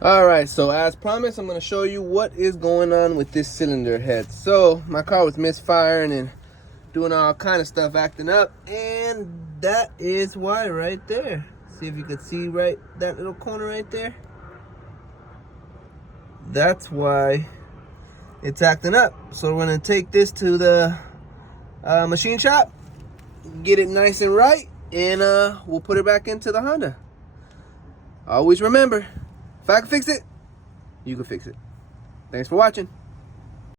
Alright, so as promised, I'm going to show you what is going on with this cylinder head. So, my car was misfiring and doing all kind of stuff, acting up, and that is why right there. See if you can see right that little corner right there? That's why it's acting up. So we're going to take this to the machine shop, get it nice and right, and we'll put it back into the Honda. Always remember, if I can fix it, you can fix it. Thanks for watching.